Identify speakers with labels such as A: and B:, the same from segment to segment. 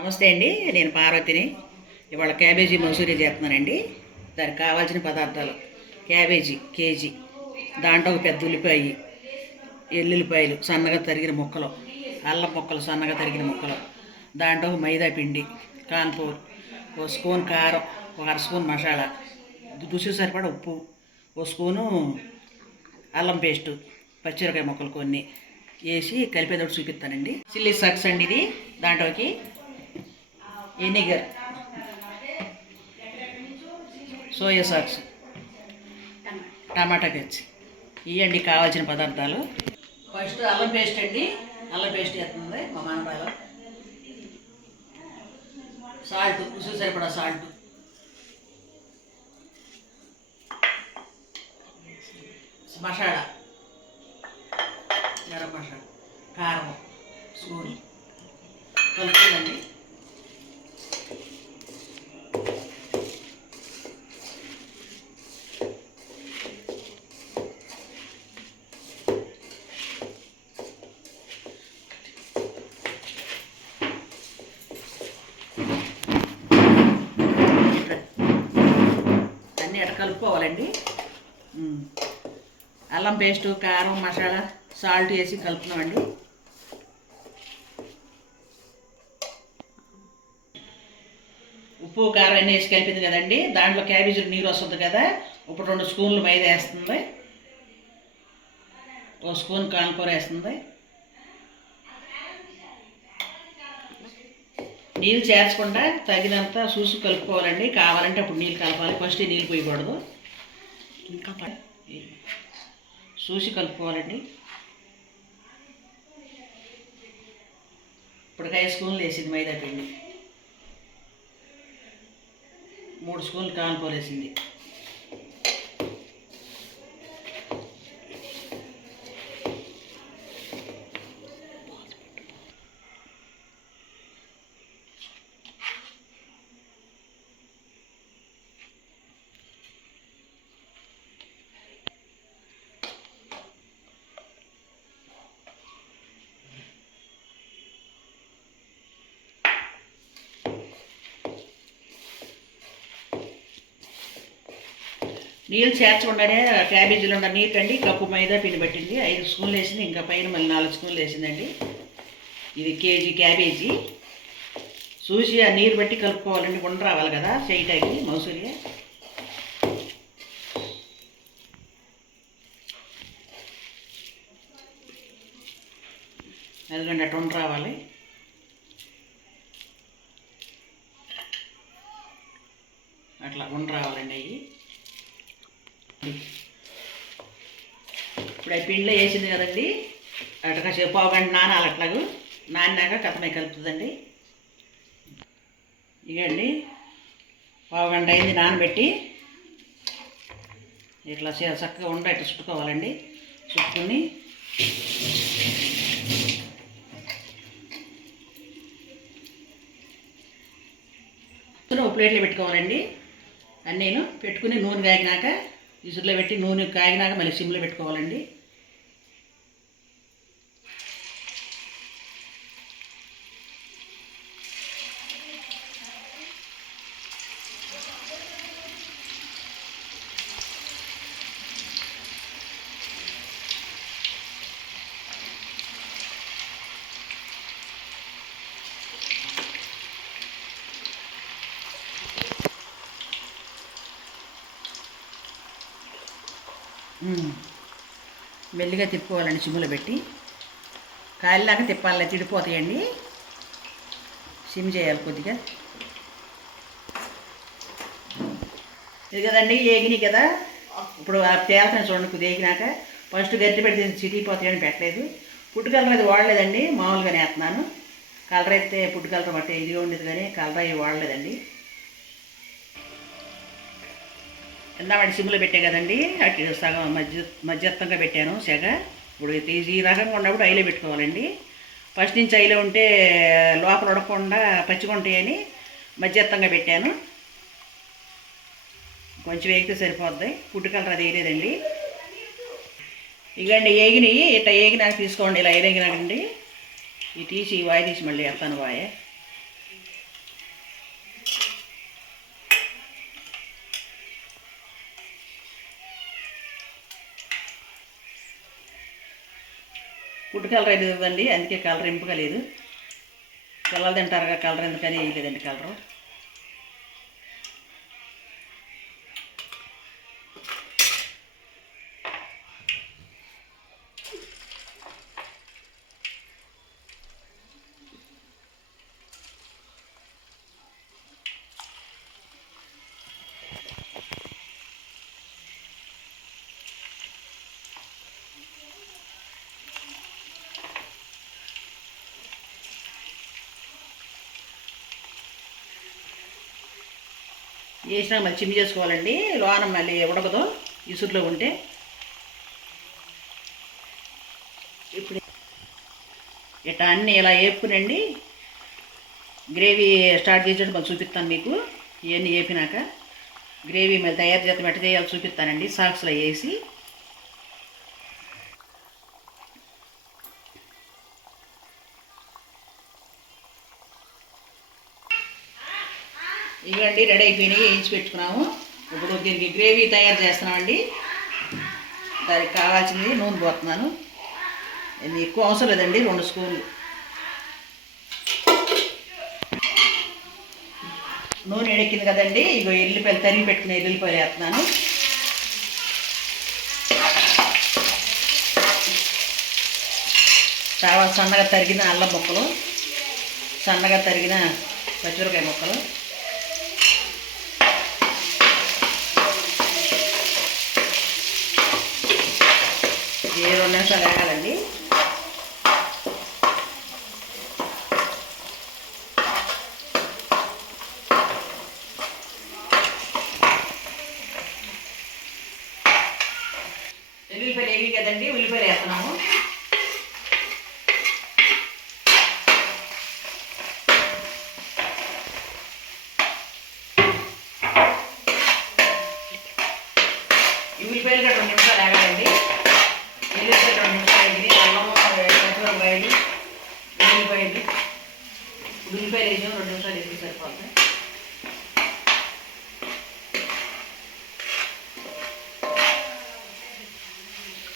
A: నమస్తే అండి నేను పార్వతిని. ఇవాళ క్యాబేజీ మసూరి చేస్తున్నానండి. దానికి కావాల్సిన పదార్థాలు క్యాబేజీ కేజీ. దాంట్లో ఒక పెద్ద ఉల్లిపాయ ఎల్లుల్లిపాయలు సన్నగా తరిగిన ముక్కలు అల్లం ముక్కలు సన్నగా తరిగిన ముక్కలు. దాంట్లో ఒక మైదా పిండి కాన్పూర్ ఓ స్పూన్ కారం ఒక అర స్పూన్ మసాలా రుచి సరిపడా ఉప్పు ఓ స్పూను అల్లం పేస్టు పచ్చిమిరకాయ ముక్కలు కొన్ని వేసి కలిపేదోటి చూపిస్తానండి. చిల్లీ సాక్స్ అండి ఇది. దాంట్లోకి ఎనిగర్ సోయా సాక్స్ టమాటా పెంచి ఇవ్వండి కావాల్సిన పదార్థాలు. ఫస్ట్ అల్లం పేస్ట్ అండి. అల్లం పేస్ట్ వేస్తుంది మా మానపాయలు సాల్ట్ ఉసు సరిపడా సాల్ట్. మసాలా. గరం మసాలా. కారం. స్పూన్. కలుపుతుందండి అన్నీ కలుపుకోవాలండి. అల్లం పేస్ట్ కారం మసాలా సాల్ట్ వేసి కలుపుతున్నామండి. ఉప్పు కారం అన్నీ వేసి కలిపింది కదండి. దాంట్లో క్యాబేజీ నీరు వస్తుంది కదా ఇప్పుడు రెండు స్పూన్లు మైదా వేస్తుంది. ఓ స్పూన్ కాన్కూర వేస్తుంది. నీళ్ళు చేర్చకుండా తగినంత చూసి కలుపుకోవాలండి. కావాలంటే అప్పుడు నీళ్ళు కలపాలి. ఫస్ట్ నీళ్ళు పోయకూడదు.
B: ఇంకా
A: చూసి కలుపుకోవాలండి. ఇప్పుడు ఐదు స్పూన్లు వేసింది మైదా పిండి. మూడు స్పూన్లు కాన్పూర్ వేసింది. నీళ్ళు చేర్చకుండానే క్యాబేజీలో ఉన్న నీరు అండి కప్పు మైదా పిండి పట్టింది. ఐదు స్పూన్లు వేసింది ఇంకా పైన మళ్ళీ నాలుగు స్పూన్లు వేసిందండి. ఇది కేజీ క్యాబేజీ. చూసి ఆ నీరు బట్టి కలుపుకోవాలండి ఉండ రావాలి కదా చేయటానికి మసూరి ఎందుకంటే అటు ఉండి రావాలి. అట్లా ఉండి రావాలండి అవి ఇప్పుడు ఆ పిండిలో వేసింది కదండి. అట్లా సేపు పావు నానాలి అట్లాగూ. నానినాక కథమే కలుపుతుందండి. ఇగండి పావుగంట అయింది నానబెట్టి ఇట్లా చక్కగా ఉండ ఇట్లా చుట్టుకోవాలండి. చుట్టుకుని ఒక ప్లేట్లో పెట్టుకోవాలండి. అన్నీను పెట్టుకుని నూనె కాగినాక ఇసురులో పెట్టి నూనె కాగినాక మళ్ళీ సిమ్లో పెట్టుకోవాలండి. మెల్లిగా తిప్పుకోవాలండి సిమ్లో పెట్టి. కాయలాగా తిప్పాలి తిడిపోతాయండి. సిమ్ చేయాలి కొద్దిగా. ఇది కదండి ఏగినాయి కదా? ఇప్పుడు తేల్తాను చూడండి కొద్దిగా ఏగినాక. ఫస్ట్ గట్టి పెడితే చిటిపోతాయని పెట్టలేదు. పుట్టు కలర్ అది వాడలేదండి మామూలుగానే వేస్తున్నాను. కలర్ అయితే పుట్టు కలర్ బట్టే ఇదిగా ఉండేది కానీ కలర్ అవి వాడలేదండి. ఇందామటి సిమ్లో పెట్టే కదండి. అటు సగం మధ్య మధ్యస్థంగా పెట్టాను సెగ. ఇప్పుడు ఈ రకంగా ఉన్నప్పుడు ఐలో పెట్టుకోవాలండి. ఫస్ట్ నుంచి ఐలో ఉంటే లోపల ఉడకకుండా పచ్చిగుంటాయని మధ్యస్థంగా పెట్టాను. కొంచెం వేగితే సరిపోద్ది. ఫుడ్ కలర్ అది వేయలేదండి. ఇగండి ఏగినాయి. ఇట్లా ఏగినాక తీసుకోండి. ఇలా ఏగినాకండి. ఈ తీసి వాయి తీసి మళ్ళీ వేస్తాను వాయే. ఫుడ్ కలర్ అయితే ఇవ్వండి. అందుకే కలర్ ఇంపగలేదు పిల్లలు తింటారుగా కలర్ ఎందుకని వేయలేదండి కలరు. వేసినా మళ్ళీ చిమ్మి చేసుకోవాలండి. లోన మళ్ళీ ఉడకదు. ఇసురులో ఉంటే. ఇప్పుడు ఇట్లా అన్నీ ఇలా వేపుకునండి గ్రేవీ స్టార్ట్ చేసేటప్పుడు మళ్ళీ చూపిస్తాను మీకు. ఇవన్నీ వేపినాక గ్రేవీ మళ్ళీ తయారు చేస్తాం ఎట్ట చేయాలో చూపిస్తానండి. సాక్స్లో వేసి. ఇవండి రెడీ అయిపోయినాయి వేయించి పెట్టుకున్నాము. ఇప్పుడు దీనికి గ్రేవీ తయారు చేస్తున్నామండి దానికి కావాల్సింది నూనె పోతున్నాను ఇది ఎక్కువ అవసరం లేదండి రెండు స్పూన్లు. నూనె ఎడెక్కింది కదండి ఇగో ఎల్లిపాయలు తరిగి పెట్టుకుని ఎల్లిపాయలు వేస్తున్నాను. చాలా సన్నగా తరిగిన అల్లం ముక్కలు సన్నగా తరిగిన పచ్చిమిరకాయ ముక్కలు. ఇది ఉన్నా సరే వేయాలండి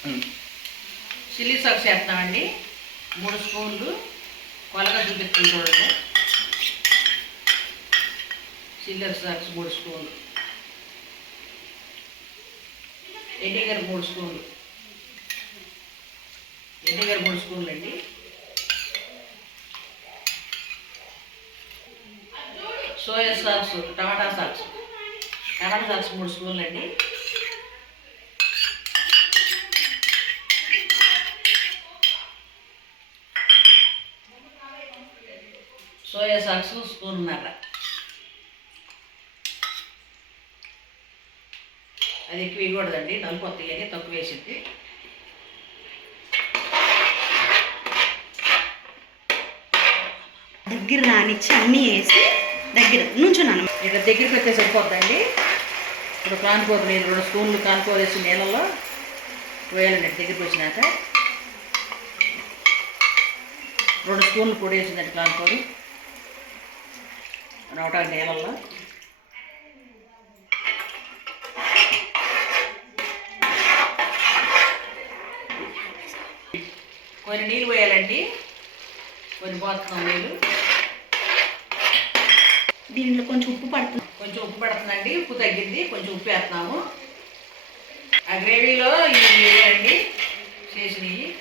A: చిల్లీ సాస్ చేస్తామండి. మూడు స్పూన్లు కొలగా చూపిస్తుంది చూడండి. చిల్లీ సాక్స్ మూడు స్పూన్లు. ఎన్నిగర్ మూడు స్పూన్లు. ఎన్నిగర్ మూడు స్పూన్లు అండి సోయా సాక్స్ టమాటా సాక్స్ టమాటా సాక్స్ మూడు స్పూన్లు అండి సోయా సాక్స్ స్పూన్నర అది ఎక్కువ వేయకూడదండి నలుపు వస్తాయని తక్కువ వేసింది
B: దగ్గర రానిచ్చి అన్నీ వేసి దగ్గర నుంచున్నాను.
A: ఇట్లా దగ్గరికి వచ్చే సరిపోద్దండి. ఇప్పుడు కానుకూర నీళ్ళు రెండు స్పూన్లు కానుకూర వేసి నీళ్ళలో వేయాలండి దగ్గరికి వచ్చినాక. రెండు స్పూన్లు పొడి వేసిందండి కానుకూర నవటాలు నీళ్ళల్లో కొన్ని నీళ్ళు పోయాలండి. కొన్ని పోతున్నాం నీళ్ళు.
B: దీంట్లో కొంచెం ఉప్పు పడుతుంది.
A: కొంచెం ఉప్పు పడుతుందండి. ఉప్పు తగ్గింది. కొంచెం ఉప్పు వేస్తున్నాము. ఆ గ్రేవీలో ఇవి వేయండి చేసినవి.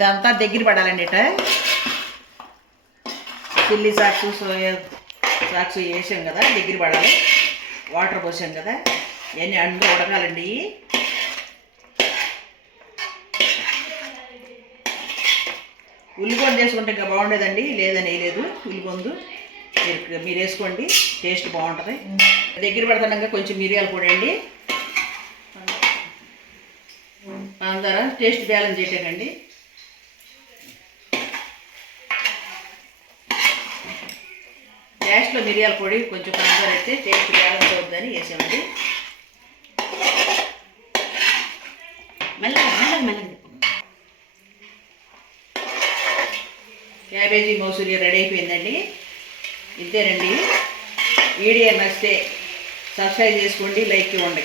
A: ఇదంతా దగ్గర పడాలండి ఇట. చిల్లీ సాక్స్ సోయా సాక్స్ వేసాం కదా దగ్గర పడాలి. వాటర్ పోసాం కదా. ఇవన్నీ అన్నీ ఉడకాలండి. ఉల్లిపొందు వేసుకుంటే ఇంకా బాగుండేదండి. లేదని వేయలేదు. ఉల్లిపొందు మీరు మీరు వేసుకోండి. టేస్ట్ బాగుంటుంది. దగ్గర పడుతున్నాక కొంచెం మిరియాల పొడి అండి. పంచదార టేస్ట్ బ్యాలెన్స్ చేయటండి లాస్ట్లో మిరియాల పొడి కొంచెం కంగారు అయితే టేస్ట్ బ్యాలెన్స్ అవుతుందని వేసామండి
B: మెల్లగా మెల్లగా మెల్లగా.
A: క్యాబేజీ మౌసూరి రెడీ అయిపోయిందండి. ఇంతేనండి వీడియో నచ్చితే సబ్స్క్రైబ్ చేసుకోండి లైక్ ఇవ్వండి.